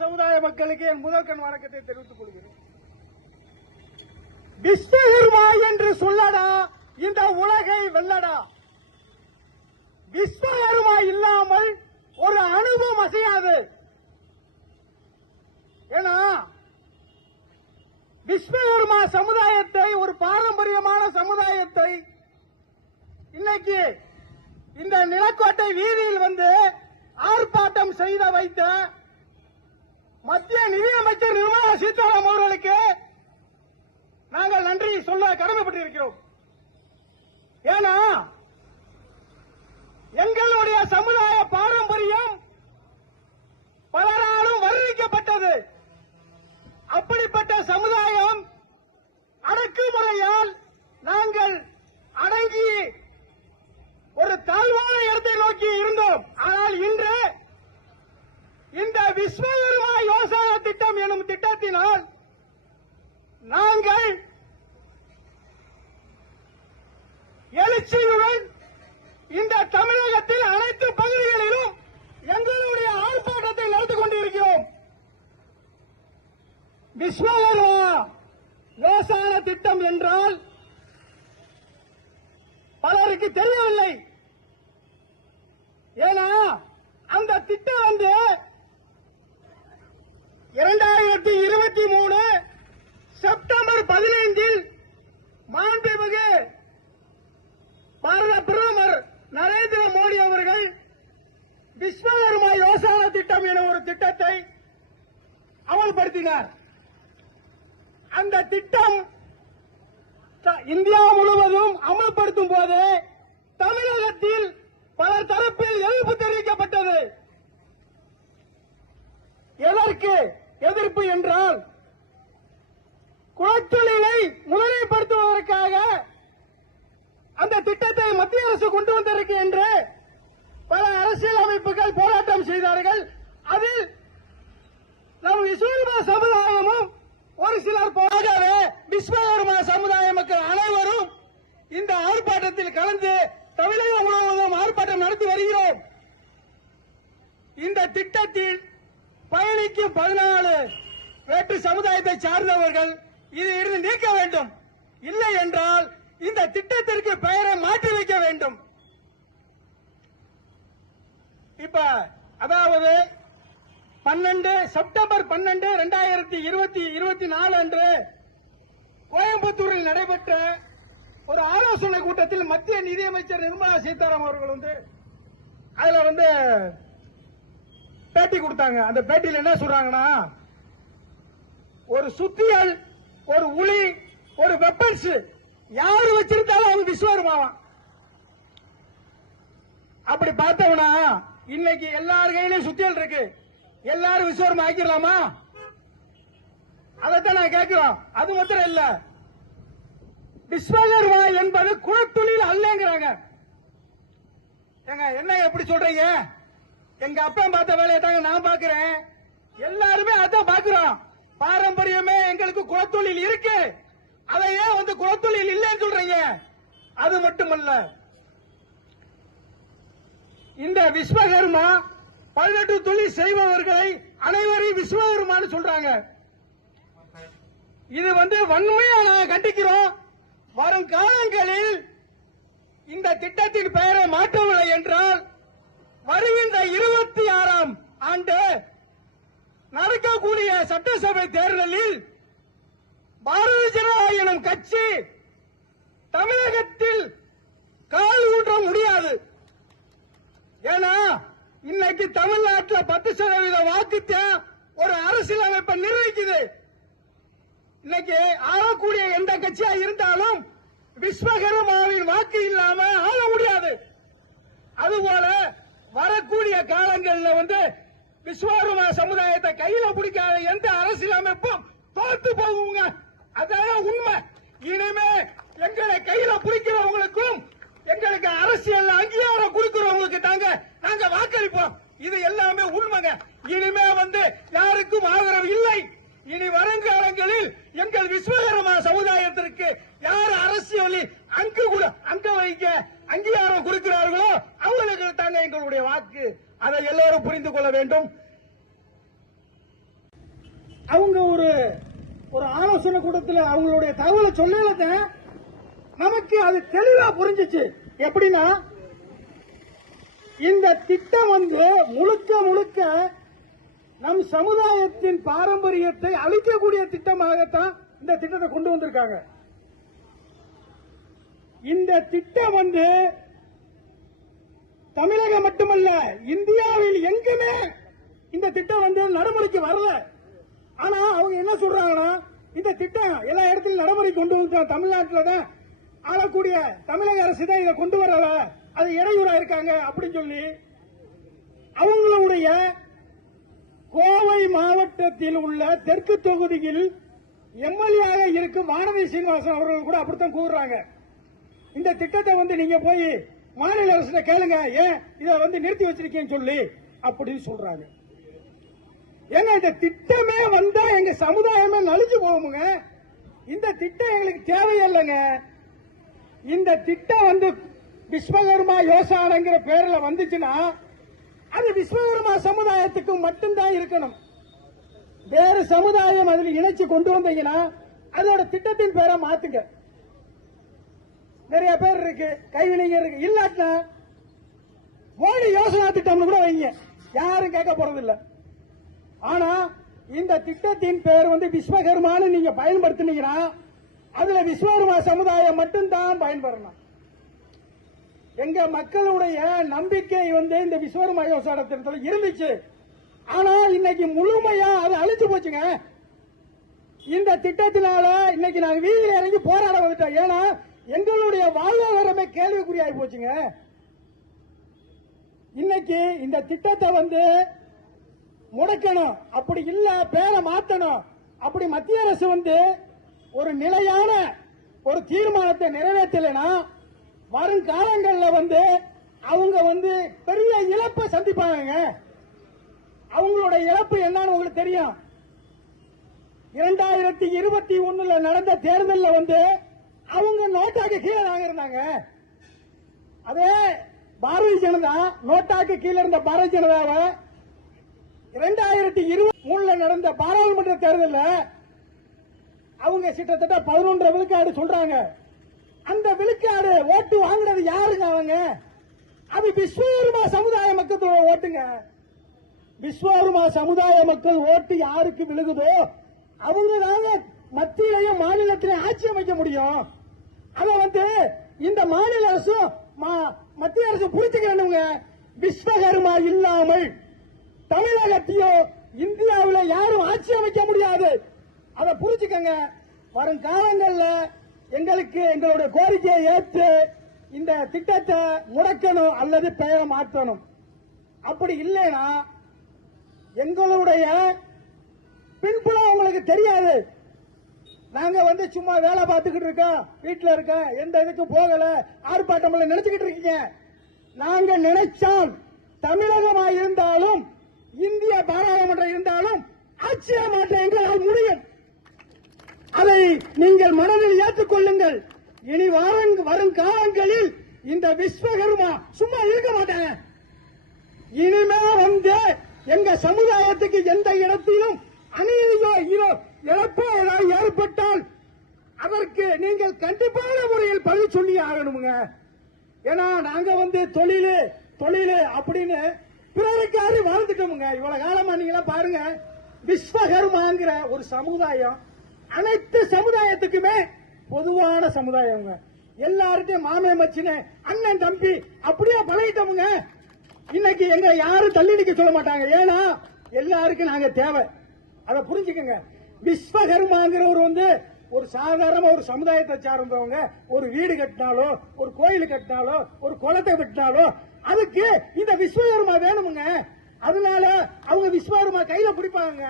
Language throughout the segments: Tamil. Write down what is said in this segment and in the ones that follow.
சமுதாய மக்களுக்கு என் முதற்கண் வணக்கத்தை தெரிவித்துக் கொள்கிறேன். விஸ்வகர்மா என்று சொல்லடா இந்த உலகை வெல்லடா. விஸ்வகர்மா இல்லாமல் ஒரு அணுவும் அசையாது. ஏன்னா விஸ்வகர்மா சமுதாயத்தை, ஒரு பாரம்பரியமான சமுதாயத்தை இன்னைக்கு இந்த நிலக்கோட்டை வீதியில் வந்து ஆர்ப்பாட்டம் செய்த வைத்த மத்திய நிதியமைச்சர் நிர்மலா சீதாராமன் அவர்களுக்கு நாங்கள் நன்றி சொல்ல கடமைப்பட்டிருக்கிறோம். ஏன்னா எங்களுடைய சமுதாய பாரம்பரியம் பலராலும் வர்ணிக்கப்பட்டது. அப்படிப்பட்ட சமுதாயம் அடக்குமுறையால் நாங்கள் அடங்கி ஒரு தாழ்வான இடத்தை நோக்கி இருந்தோம். ஆனால் இன்று இந்த விஸ்வகர்மா யோசனா திட்டம் எனும் திட்டத்தினால் நாங்கள் எழுச்சியுடன் இந்த தமிழகத்தில் அனைத்து பகுதிகளிலும் எங்களுடைய ஆர்ப்பாட்டத்தை நடத்திக் கொண்டிருக்கிறோம். விஸ்வகர்மா யோசனா திட்டம் என்றால் பலருக்கு தெரியவில்லை. ஏன்னா அந்த திட்டம் வந்து 2023 செப்டம்பர் 15 மாண்புமிகு பாரத பிரதமர் நரேந்திர மோடி அவர்கள் விஸ்வகர்மா யோசனா திட்டம் என ஒரு திட்டத்தை அமல்படுத்தினார். அந்த திட்டம் இந்தியா முழுவதும் அமல்படுத்தும் போது தமிழகத்தில் பல தரப்பில் எதிர்ப்பு தெரிவிக்கப்பட்டது. எதற்கு எதிர்ப்பு என்றால், குலத்தொழிலை முன்னிலைப்படுத்துவதற்காக அந்த திட்டத்தை மத்திய அரசு கொண்டு வந்திருக்கு என்று பல அரசியல் அமைப்புகள் போராட்டம் செய்தார்கள். அதில் நம் விஸ்வகர்மா சமுதாயமும் ஒரு சிலர் போராடவே விஸ்வகர்மா சமுதாய மக்கள் அனைவரும் இந்த ஆர்ப்பாட்டத்தில் கலந்து தமிழகம் முழுவதும் ஆர்ப்பாட்டம் நடத்தி வருகிறோம். இந்த திட்டத்தில் பயணிக்கும் 14 வேற்று சமுதாயத்தை சார்ந்தவர்கள் இதிலிருந்து நீக்க வேண்டும். இல்லை என்றால் இந்த திட்டத்திற்கு பெயரை மாற்றி வைக்க வேண்டும். இப்ப அதாவது செப்டம்பர் 12, 2024 அன்று கோயம்புத்தூரில் நடைபெற்ற ஒரு ஆலோசனை கூட்டத்தில் மத்திய நிதியமைச்சர் நிர்மலா சீதாராமன் அவர்கள் வந்து அதுல பேட்டி கொடுத்தாங்க. அந்த பேட்டியில் என்ன சொல்றாங்கன்னா, ஒரு சுத்தியல், ஒரு உளி, ஒரு வெப்பன்ஸ் யாரு வச்சிருந்தாலும் அவங்க விஸ்வகர்மாவாம். அப்படி பார்த்தவனா இன்னைக்கு எல்லார் கையிலும் சுத்தியல் இருக்கு, எல்லாரும் விஸ்வகர்மா ஆக்கிடலாமா? அதைத்தான் நான் கேட்கிறோம். அது மாத்திரம் இல்ல, விஸ்வகர்மா என்பது குலத்தொழில் அல்லங்கிறாங்க. என்ன எப்படி சொல்றீங்க? எங்க அப்பா பார்த்த வேலையை தாங்க நான் பாக்குறேன். எல்லாருமே அதான் பாக்குறோம். பாரம்பரியமே எங்களுக்கு குலத்தொழில் இருக்கு, அதையே குலத்தொழில் இல்லைன்னு சொல்றீங்க. அது மட்டுமல்ல, இந்த விஸ்வகர்மா 18 தொழில் செய்பவர்களை அனைவரையும் விஸ்வகர்மான்னு சொல்றாங்க. இது வன்மையா நாங்கள் கண்டிக்கிறோம். வரும் காலங்களில் இந்த திட்டத்தின் பெயரை மாற்றவில்லை என்றால் வருகின்ற 26ஆம் ஆண்டு நடக்கக்கூடிய சட்டசபை தேர்தலில் பாரதிய ஜனதா எனும் கட்சி தமிழகத்தில் கால் ஊன்ற முடியாது. ஏன்னா இன்னைக்கு தமிழ்நாட்டில் 10% வாக்குத்தான் ஒரு அரசியல் அமைப்பை நிர்வகிக்குது. இன்னைக்கு ஆளக்கூடிய எந்த கட்சியா இருந்தாலும் விஸ்வகர்மாவின் வாக்கு இல்லாம ஆள முடியாது. அதுபோல வரக்கூடிய காலங்களில் விஸ்வகர்மா சமுதாயத்தை கையில பிடிக்காத எந்த அரசியல் அமைப்பும் தோத்து போகுங்க. அதான் உண்மை. இனிமே எங்களை கையில பிடிக்கிறவங்களுக்கும் எங்களுக்கு அரசியல் அங்கீகாரம் கொடுக்கிறவங்களுக்கு தாங்க நாங்க வாக்களிப்போம். இது எல்லாமே உண்மைங்க. இனிமே யாருக்கும் ஆதரவு இல்லை. இனி வருங்காலங்களில் எங்கள் விஸ்வகர்மா சமுதாயத்திற்கு யார் அரசியலில் அங்க வைக்க அங்கீகாரம் கொடுக்கிறார்களோ அவங்களுக்கு தாங்க எங்களுடைய வாக்கு. அதை எல்லாரும் புரிந்து கொள்ள வேண்டும். அவங்க ஒரு ஆலோசனை கூட்டத்தில் அவங்களுடைய தகவலை சொல்லல நமக்கு அது தெளிவா புரிஞ்சிச்சு. எப்படின்னா, இந்த திட்டம் முழுக்க முழுக்க நம் சமுதாயத்தின் பாரம்பரியத்தை அழிக்கக்கூடிய திட்டமாகத்தான் இந்த திட்டத்தை கொண்டு வந்திருக்காங்க. இந்த திட்டம் தமிழகம் மட்டுமல்ல, இந்தியாவில் எங்குமே இந்த திட்டம் நடைமுறைக்கு வரல. ஆனா அவங்க என்ன சொல்றாங்கன்னா, இந்த திட்டம் எல்லா இடத்திலும் நடைமுறை கொண்டு வந்து தமிழ்நாட்டில் தான் ஆளக்கூடிய தமிழக அரசு தான் இதை கொண்டு வரல, அது இடையூறா இருக்காங்க அப்படின்னு சொல்லி அவங்களுடைய கோவை மாவட்டத்தில் உள்ள தெற்கு தொகுதியில் எம்எல்ஏ இருக்கும் வானதி சீனிவாசன் அவர்கள் கூட அப்படித்தான் கூறுறாங்க. இந்த திட்டத்தை நீங்க போய் மாநில அரசு கேளுங்க, ஏன் இதை நிறுத்தி வச்சிருக்கீங்கன்னு சொல்லி அப்படின்னு சொல்றாங்க. ஏங்க இந்த திட்டமே வந்தா எங்க சமுதாயமே நலிஞ்சு போகுங்க. இந்த திட்டம் எங்களுக்கு தேவையில்லைங்க. இந்த திட்டம் விஸ்வகர்மா யோசனைங்கிற பேர்ல வந்துச்சுன்னா அது விஸ்வகர்மா சமுதாயத்துக்கு மட்டும்தான் இருக்கணும். வேறு சமுதாயம் அதில் இணைச்சு கொண்டு வந்தீங்கன்னா அதோட திட்டத்தின் பேரை மாத்துங்க. நிறைய பேர் இருக்கு, கைவினைஞர் இருக்கு, இல்லாட்டா மோடி யோசனா திட்டம்னு கூட வைங்க, யாரும் கேட்க போறது இல்ல. ஆனா இந்த திட்டத்தின் பேர் விஸ்வகர்மான்னு நீங்க பயன்படுத்தினீங்கன்னா அதுல விஸ்வகர்மா சமுதாயம் மட்டும்தான் பயன்பெறணும். எங்க மக்களுடைய நம்பிக்கை இந்த விஸ்வகர்மா யோசனா திட்டத்தில் இருந்துச்சு. ஆனா இன்னைக்கு முழுமையா அது அழிச்சு போச்சுங்க. இந்த திட்டத்தினால இன்னைக்கு நாங்க வீதியில் இறங்கி போராட வந்துட்டோம். ஏன்னா எங்களுடைய வாழ்வாதாரமே கேள்விக்குறியாகி போச்சுங்க. இன்னைக்கு இந்த திட்டத்தை முடக்கணும், அப்படி இல்ல பேரை மாத்தணும். அப்படி மத்திய அரசு ஒரு நிலையான ஒரு தீர்மானத்தை நிறைவேற்றலைன்னா வருங்காலங்களில் அவங்க பெரிய இழப்பை சந்திப்பாங்க. அவங்களுடைய இழப்பு என்னன்னு உங்களுக்கு தெரியும். 2021 நடந்த தேர்தலில் அவங்க நோட்டாக்கு கீழே இருந்தாங்க. அதே பாரதிய ஜனதா நோட்டாக்கு கீழே இருந்த பாரதிய ஜனதாவை 2023 நடந்த பாராளுமன்ற தேர்தலில் அவங்க கிட்டத்தட்ட 11 விழுக்காடு சொல்றாங்க. அந்த விழுக்காடு ஓட்டு வாங்கினது யாருங்க? அவங்க அது விஸ்வகர்மா சமுதாய மக்களோட ஓட்டுங்க. விஸ்வகர்மா சமுதாய மக்கள் ஓட்டு யாருக்கு விழுகுதோ அவங்க தாங்க மத்தியிலையும் மாநிலத்திலையும் ஆட்சி அமைக்க முடியும். அத இந்த மாநில அரசும் மத்திய அரசு புரிஞ்சுக்கணுங்க. விஸ்வகர்மா இல்லாமல் தமிழகத்தையோ இந்தியாவில் யாரும் ஆட்சி அமைக்க முடியாது. அதை புரிஞ்சுக்கங்க. வரும் காலங்களில் எங்களுக்கு எங்களுடைய கோரிக்கையை ஏற்று இந்த திட்டத்தை முடக்கணும் அல்லது பெயரை மாற்றணும். அப்படி இல்லைன்னா எங்களுடைய பின்புலம் உங்களுக்கு தெரியாது. நாங்க சும்மா வேலை பார்த்துக்கிட்டு இருக்கோம், வீட்டில் இருக்கோம், எந்த இதுக்கு போகல, ஆர்ப்பாட்டம் நினைச்சுக்கிட்டு இருக்கீங்க. நாங்க நினைச்சால் தமிழகமாக இருந்தாலும் இந்திய பாராளுமன்றம் இருந்தாலும் ஆட்சியை மாற்ற எங்களால் முடியும். அதை நீங்கள் மனதில் ஏற்றுக்கொள்ளுங்கள். இனி வரும் காலங்களில் இந்த விஸ்வகர்மா சும்மா இருக்க மாட்டேன். இனிமே எங்க சமுதாயத்துக்கு எந்த இடத்திலும் அநீதியோ இழப்போ ஏதாவது ஏற்பட்டால் அதற்கு நீங்கள் கண்டிப்பான முறையில் பதில் சொல்லி ஆகணுங்க. ஏன்னா நாங்க தொழில் அப்படின்னு பிறருக்காரு வாழ்ந்துட்டோமுங்க. இவ்வளவு காலமா நீங்களா பாருங்க, விஸ்வகர்மாங்கிற ஒரு சமுதாயம் அனைத்து சமுதாயத்துக்குமே பொதுவான சமுதாயம். எல்லார்ட்டையும் மாமே மச்சின அண்ணன் தம்பி அப்படியே பழகிட்டோமுங்க. இன்னைக்கு எங்க யாரும் தள்ளி நிக்க சொல்ல மாட்டாங்க. ஏன்னா எல்லாருக்கும் நாங்க தேவை. அதை புரிஞ்சுக்கங்க. விஸ்வகர்மாங்கிறவர் ஒரு சாதாரண ஒரு சமுதாயத்தை சார்ந்தவங்க ஒரு வீடு கட்டினாலோ, ஒரு கோயில் கட்டினாலோ, ஒரு குளத்தை வெட்டினாலோ அதுக்கு இந்த விஸ்வகர்மா வேணுமுங்க. அதனால அவங்க விஸ்வகர்மா கையில பிடிப்பாங்க.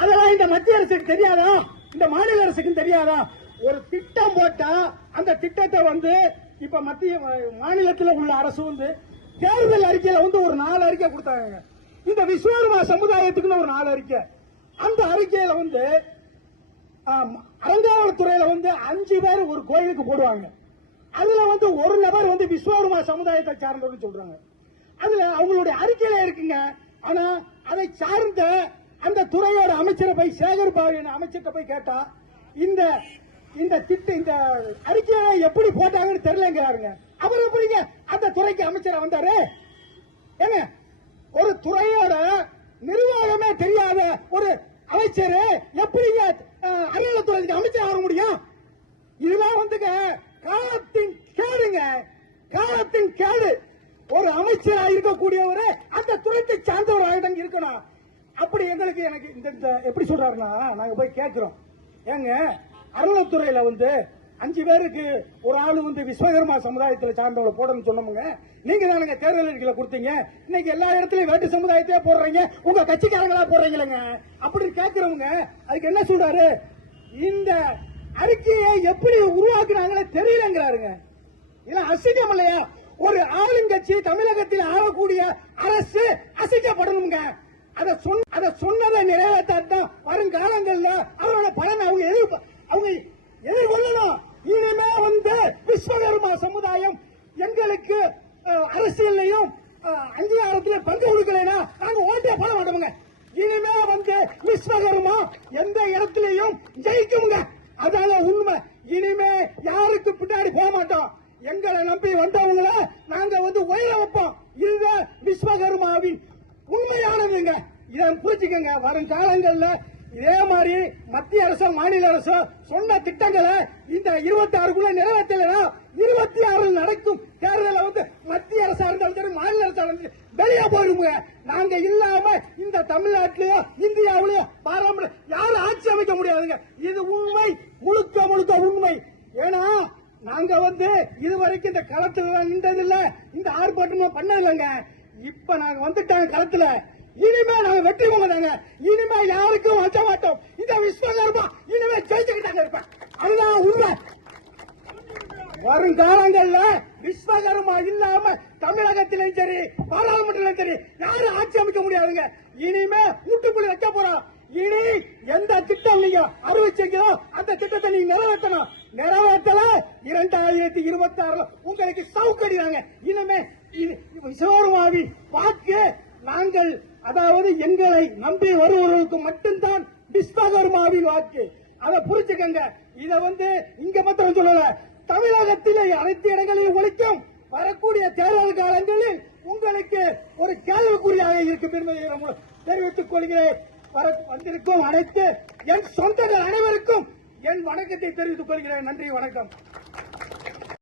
அதெல்லாம் இந்த மத்திய அரசுக்கு தெரியாதா? இந்த மாநில அரசுக்கு தெரியாதா? ஒரு திட்டம் போட்டா அந்த திட்டத்தை இப்ப மத்திய மாநிலத்தில் உள்ள அரசு தேர்தல் அறிக்கையில ஒரு 4 அறிக்கை கொடுத்தாங்க. இந்த விஸ்வகர்மா சமுதாயத்துக்குன்னு ஒரு 4 அறிக்கை. அந்த அறிக்கையில அறங்காவல்துறையில 5 பேர் ஒரு கோயிலுக்கு போடுவாங்க. அதுல ஒரு நபர் விஸ்வகர்மா சமுதாயத்தை சார்ந்தவர்கள் சொல்றாங்க. அதுல அவங்களுடைய அறிக்கையில இருக்குங்க. ஆனா அதை சார்ந்த அந்த துறையோட அமைச்சரை போய் சேகர் பாபு அமைச்சர்கிட்ட போய் கேட்டா இந்த இந்த இந்த அறிக்கையை எப்படி போட்டாங்கன்னு தெரியலங்கிறாருங்க. அவர் எப்படிங்க அந்த துறைக்கு அமைச்சரா வந்தாரு? ஏங்க, ஒரு துறையோட நிர்வாகமே தெரியாத ஒரு அமைச்சர் எப்படிங்க அறநிலையத்துறைக்கு அமைச்சர் ஆக முடியும்? இதெல்லாம் வந்துங்க காலத்தின் கேடுங்க, காலத்தின் கேடு. ஒரு அமைச்சரா இருக்கக்கூடியவரு அந்த துறைக்கு சார்ந்தவராக இருக்கணும். அப்படி எங்களுக்கு எனக்கு இந்த எப்படி சொல்றாருன்னா, நாங்க போய் கேட்கிறோம், ஏங்க அறநிலையத்துறையில வந்து 5 பேருக்கு ஒரு ஆளு வந்து விஸ்வகர்மா சமுதாயத்தில் சார்ந்தவங்களை போடணும்னு சொன்னோமுங்க. நீங்க தானுங்க தேர்தல் அறிக்கையில கொடுத்தீங்க. இன்னைக்கு எல்லா இடத்துலயும் வேட்டு சமுதாயத்தையே போடுறீங்க, உங்க கட்சிக்காரங்களா போடுறீங்களங்க. அப்படி கேட்கிறவங்க அதுக்கு என்ன சொல்றாரு? இந்த அறிக்கையை எப்படி உருவாக்குறாங்களே தெரியலங்கிறாருங்க. இதெல்லாம் அசிங்கம் இல்லையா? ஒரு ஆளுங்கட்சி தமிழகத்தில் ஆளக்கூடிய அரசு அசைக்கப்படணுங்க. அதை சொன்னதை நிறைவேற்றாதான் வருங்காலங்கள்ல அவரோட பலன் அவங்க எதிர்கொள்ளணும். இனிமே வந்து விஸ்வகர்மா சமுதாயம் எங்களுக்கு அரசியலையும் அங்கீகாரத்திலும் பங்கு கொடுக்கலைன்னா நாங்க ஓட்டே போட மாட்டோமுங்க. இனிமே வந்து விஸ்வகர்மா எந்த இடத்திலையும் ஜெயிக்குங்க. அதால உண்மை. இனிமே யாருக்கு பின்னாடி போக மாட்டோம். எங்களை நம்பி வந்தவங்கள நாங்க வந்து உயர வைப்போம். இதுதான் விஸ்வகர்மாவின் உண்மையானதுங்க. இதை புரிச்சுக்கங்க. வரும் காலங்கள்ல இதே மாதிரி மத்திய அரசு மாநில அரசு சொன்ன திட்டங்களை இந்த 26க்குள்ள நிறைவேற்றலைன்னா 26 நடக்கும் தேர்தலில் வந்து மத்திய அரசா இருந்தாலும் சரி மாநில அரசா இருந்தாலும் வெளியே போயிருங்க. நாங்க இல்லாம இந்த தமிழ்நாட்டிலயோ இந்தியாவிலயோ பாராளுமன்ற யாரும் ஆட்சி அமைக்க முடியாதுங்க. இது உண்மை, முழுக்க முழுக்க உண்மை. ஏன்னா நாங்க வந்து இதுவரைக்கும் இந்த களத்துல நின்றதில்ல, இந்த ஆர்ப்பாட்டமும் பண்ணதில்லைங்க. இப்ப நாங்க வந்துட்டாங்க களத்துல. இனிமே நாங்க வெற்றி போங்க. இனிமே யாருக்கும் வச்ச மாட்டோம். இந்த விஸ்வகர்மா இனிமே ஜெயிச்சுக்கிட்டாங்க இருப்பேன். அதுதான் உண்மை. வருங்காலங்கள்ல விஸ்வகர்மா இல்லாம தமிழகத்திலும் சரி பாராளுமன்றத்திலும் சரி யாரும் ஆட்சி அமைக்க முடியாதுங்க. இனிமே வீட்டுக்குள்ள வைக்க போறோம். இனி எந்த திட்டம் நீங்க அறிவிச்சீங்களோ அந்த திட்டத்தை நீங்க நிறைவேற்றணும். நிறைவேற்றல 2026 உங்களுக்கு சவுக்கடிறாங்க. இனிமே விஸ்வகர்மாவின் வாக்கு நாங்கள், அதாவது எங்களை நம்பி வருவர்களுக்கு மட்டும்தான் விஸ்வகர்மாவின் வாக்கு. அதை புரிச்சுக்கங்க. இத வந்து இங்க மாத்திரம் சொல்லல, தமிழகத்திலே அனைத்து இடங்களிலும் ஒழிக்கும். வரக்கூடிய தேர்தல் காலங்களில் உங்களுக்கு ஒரு கேள்விக்குறியாக இருக்கும் என்பதை தெரிவித்துக் கொள்கிறேன். வந்திருக்கும் அனைத்து என் சொந்தங்கள் அனைவருக்கும் என் வணக்கத்தை தெரிவித்துக் கொள்கிறேன். நன்றி, வணக்கம்.